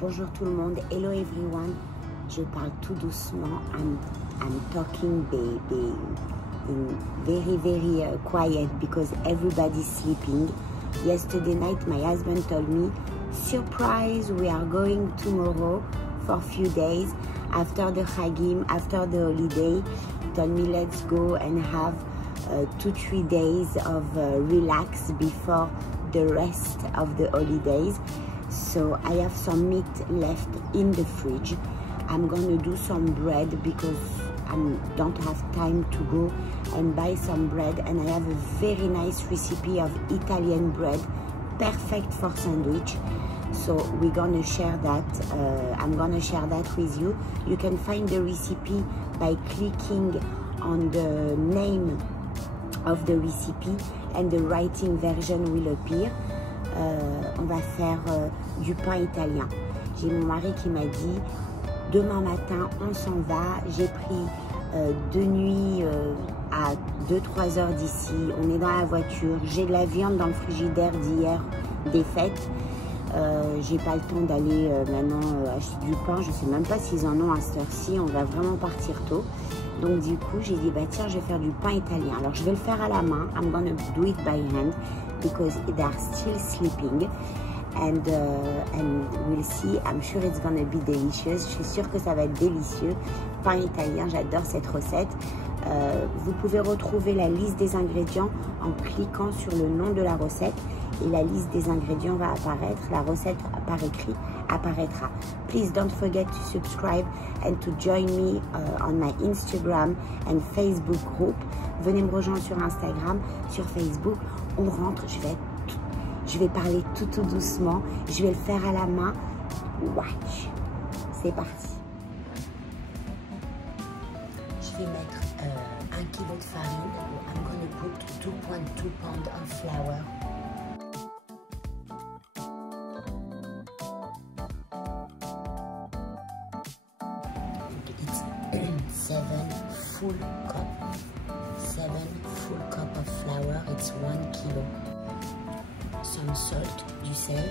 Bonjour tout le monde, hello everyone. Je parle tout doucement. I'm talking in very quiet because everybody's sleeping. Yesterday night my husband told me, surprise, we are going tomorrow for a few days after the Chagim, after the holiday. He told me let's go and have 2-3 days of relax before the rest of the holidays. So I have some meat left in the fridge. I'm gonna do some bread because I don't have time to go and buy some bread, and I have a very nice recipe of Italian bread, perfect for sandwich. So we're gonna share that. I'm gonna share that with you. You can find the recipe by clicking on the name of the recipe and the writing version will appear. On va faire du pain italien. J'ai mon mari qui m'a dit demain matin on s'en va. J'ai pris 2 nuits à 2-3 heures d'ici. On est dans la voiture. J'ai de la viande dans le frigidaire d'hier des fêtes. J'ai pas le temps d'aller maintenant acheter du pain. Je sais même pas s'ils en ont à cette heure-ci. On va vraiment partir tôt. Donc du coup j'ai dit bah tiens, je vais faire du pain italien. Alors je vais le faire à la main. I'm gonna do it by hand because they are still sleeping, and we'll see. I'm sure it's gonna be delicious. Je suis sûre que ça va être délicieux. Pain italien, j'adore cette recette. Vous pouvez retrouver la liste des ingrédients en cliquant sur le nom de la recette et la liste des ingrédients va apparaître. La recette par écrit apparaîtra. Please don't forget to subscribe and to join me on my Instagram and Facebook group. Venez me rejoindre sur Instagram, sur Facebook. On rentre, je vais parler tout doucement. Je vais le faire à la main. Watch. C'est parti. Je vais mettre 1 kg de farine. I'm gonna put 2.2 pounds of flour. It's 7 full cup of flour. It's 1 kilo. Some salt, du sel.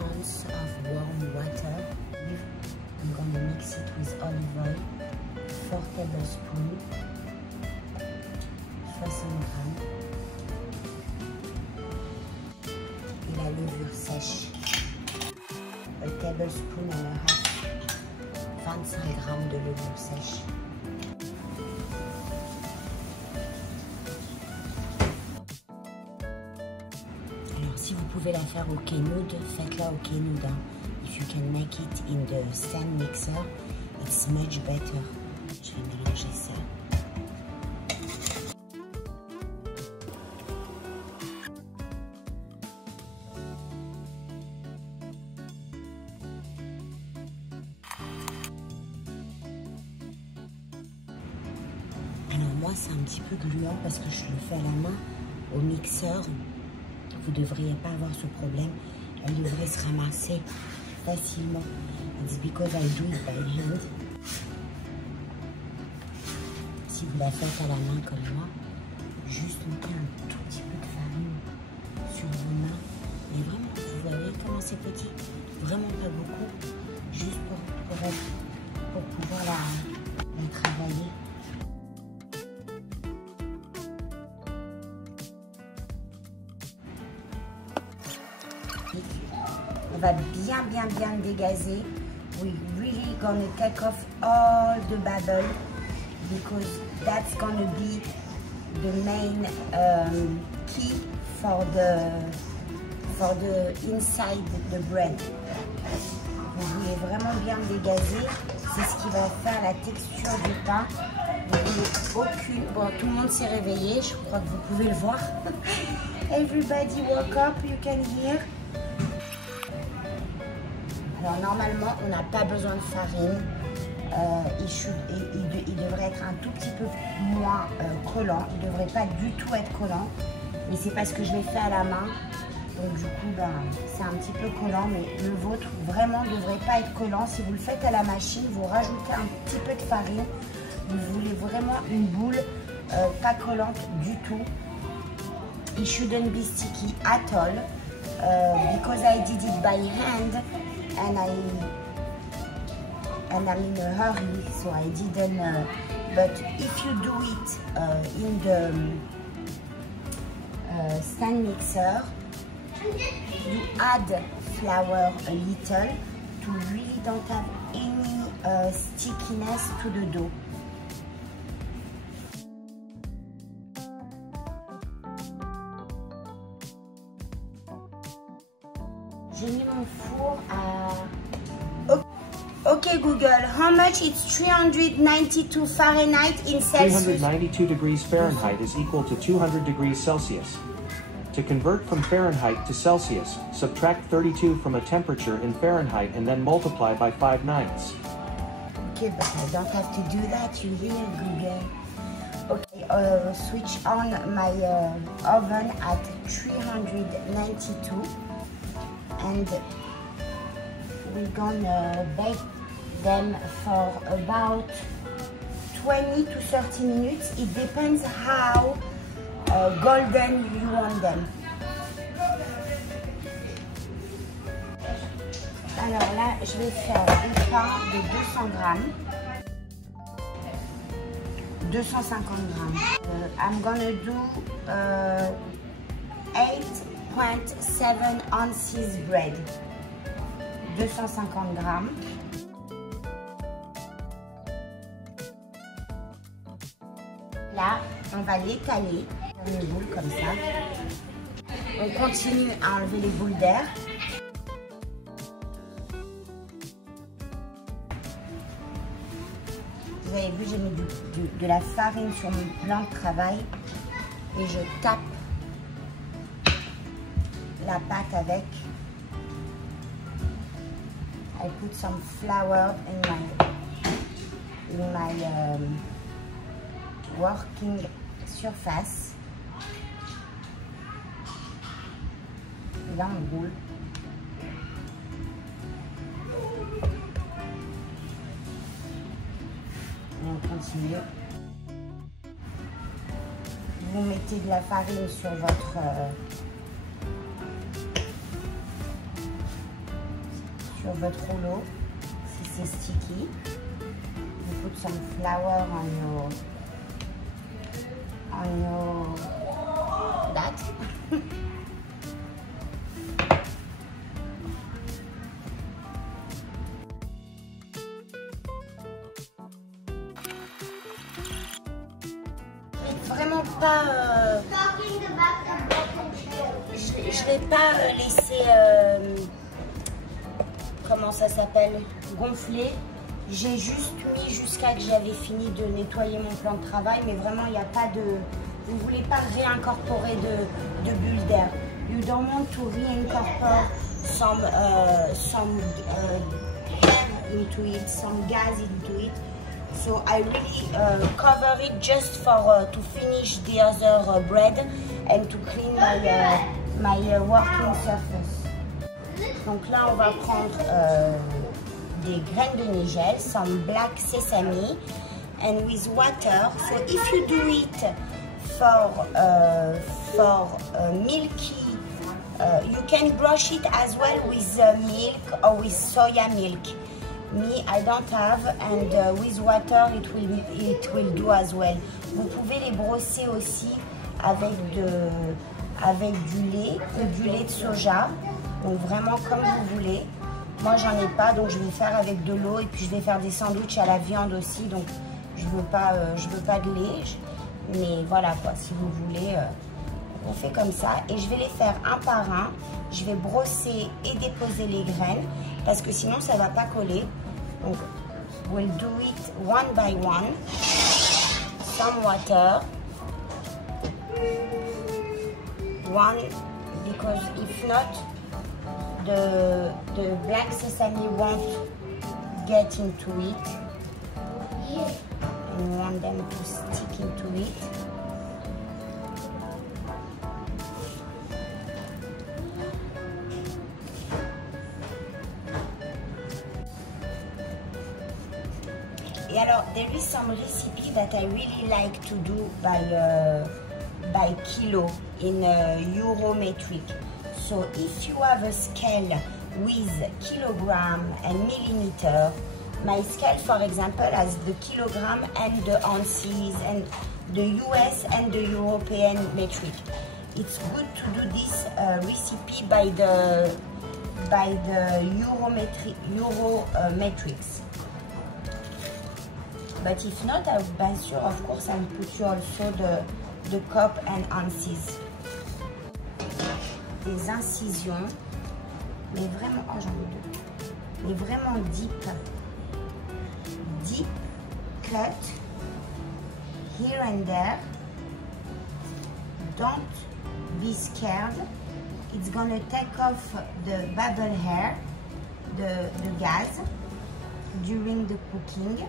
Ounces of warm water. I'm going to mix it with olive oil. 4 tablespoons. 60 grammes. Et la levure sèche. A tablespoon and a half. 25 grammes de levure sèche. Si vous pouvez la faire au Kenoud, faites-la au Kenoud. If you can make it in the stand mixer, it's much better. Je vais mélanger ça. Alors moi c'est un petit peu gluant parce que je le fais à la main. Au mixeur, vous ne devriez pas avoir ce problème. Elle devrait se ramasser facilement. It's because I do it by hand. Si vous la faites à la main comme moi, juste mettez un tout petit peu de farine sur vos mains. Mais vraiment, vous voyez comment c'est petit. Vraiment pas beaucoup. Juste pour pouvoir la travailler. On va bien le dégazer. We really gonna take off all the bubble because that's gonna be the main key for the inside the bread. Vous voulez vraiment bien le dégazer. C'est ce qui va faire la texture du pain. Vous voulez aucune. Bon, tout le monde s'est réveillé. Je crois que vous pouvez le voir. Everybody woke up. You can hear. Alors normalement, on n'a pas besoin de farine. Il devrait être un tout petit peu moins collant. Il ne devrait pas du tout être collant. Mais c'est parce que je l'ai fait à la main. Donc du coup, ben, c'est un petit peu collant. Mais le vôtre, vraiment, ne devrait pas être collant. Si vous le faites à la machine, vous rajoutez un petit peu de farine. vous voulez vraiment une boule pas collante du tout. It shouldn't be sticky at all because I did it by hand and I'm in a hurry, so I didn't. But if you do it in the stand mixer, you add flour a little to really don't have any stickiness to the dough. J'ai mis mon four à... Okay, Google, how much is 392 Fahrenheit in Celsius? 392 degrees Fahrenheit is equal to 200 degrees Celsius. To convert from Fahrenheit to Celsius, subtract 32 from a temperature in Fahrenheit and then multiply by 5/9. Okay, but I don't have to do that, you hear, Google. Okay, switch on my oven at 392 and we're gonna bake them for about 20 to 30 minutes. It depends how golden you want them. Alors là, je vais faire un pain de 200 grammes. 250 grammes. I'm gonna do 8.7 ounces bread. 250 grammes. Là, on va l'étaler dans une boule comme ça. On continue à enlever les boules d'air. Vous avez vu, j'ai mis de la farine sur mon plan de travail et je tape la pâte avec. I put some flour in my working surface. Et là, on roule. Et on continue. Vous mettez de la farine sur votre rouleau, si c'est sticky. You put some flour on your that. Vraiment pas. Je vais pas laisser. Comment ça s'appelle, gonfler. J'ai juste mis jusqu'à que j'avais fini de nettoyer mon plan de travail, mais vraiment il n'y a pas de, vous voulez pas réincorporer de bulles d'air. You don't want to reincorporate some air into it, some gas into it. So I really cover it just for to finish the other bread and to clean my working surface. Donc là, on va prendre des graines de nigel, some black sesame, and with water. So if you do it for milky, you can brush it as well with milk or with soya milk. Me, I don't have, and with water, it will do as well. Vous pouvez les brosser aussi avec du lait ou du lait de soja. Donc vraiment comme vous voulez. Moi j'en ai pas, donc je vais faire avec de l'eau et puis je vais faire des sandwichs à la viande aussi. Donc je veux pas de lait, mais voilà quoi. Si vous voulez, on fait comme ça et je vais les faire un par un. Je vais brosser et déposer les graines parce que sinon ça va pas coller. Donc we'll do it one by one. Some water. One, because if not, the black sesame won't get into it. And you want them to stick into it. Et alors, there is some recipe that I really like to do by kilo in Eurometric. So if you have a scale with kilogram and millimeter, my scale, for example, has the kilogram and the ounces and the US and the European metric. It's good to do this recipe by the Eurometrics. But if not, bien sûr, of course, I'll put you also the cup and ounces. Des incisions, mais vraiment, oh j'en veux deux, mais vraiment deep cut, here and there. Don't be scared. It's gonna take off the bubble hair, the gas, during the cooking.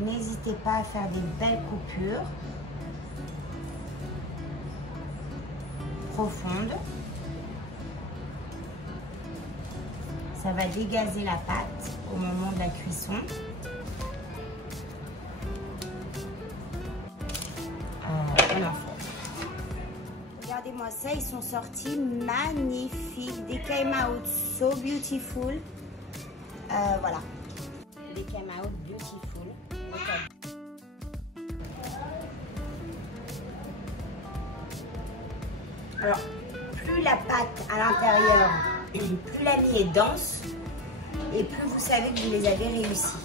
N'hésitez pas à faire des belles coupures profondes. Ça va dégazer la pâte au moment de la cuisson. Regardez-moi ça, ils sont sortis magnifiques. They came out so beautiful. Voilà. They came out beautiful. Alors, plus la pâte à l'intérieur, plus la mie est dense, et plus vous savez que vous les avez réussis.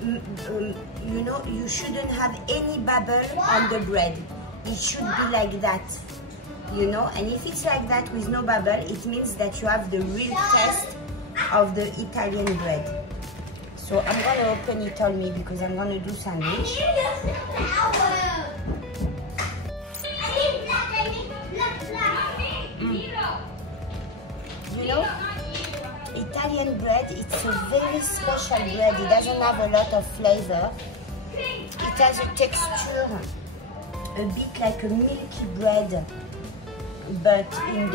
You know, you shouldn't have any bubble on the bread. It should be like that, you know. And if it's like that with no bubble, it means that you have the real taste of the Italian bread. So I'm gonna open it on me because I'm gonna do sandwich. You know, Italian bread, it's a very special bread. It doesn't have a lot of flavor. It has a texture a bit like a milky bread, but in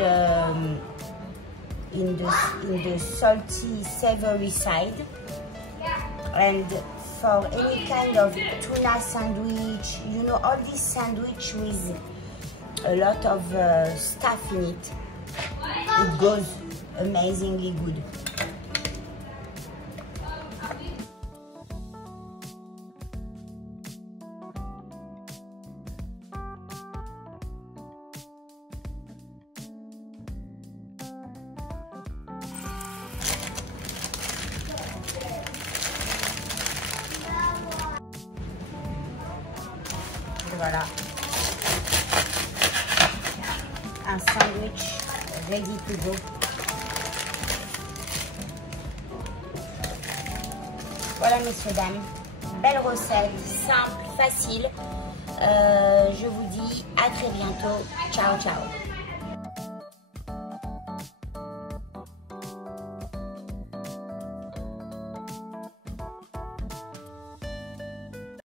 the salty, savory side. And for any kind of tuna sandwich, you know, all this sandwich with a lot of stuff in it, it goes amazingly good. Voilà, un sandwich ready to go. Voilà messieurs, dames, belle recette, simple, facile. Je vous dis à très bientôt. Ciao, ciao.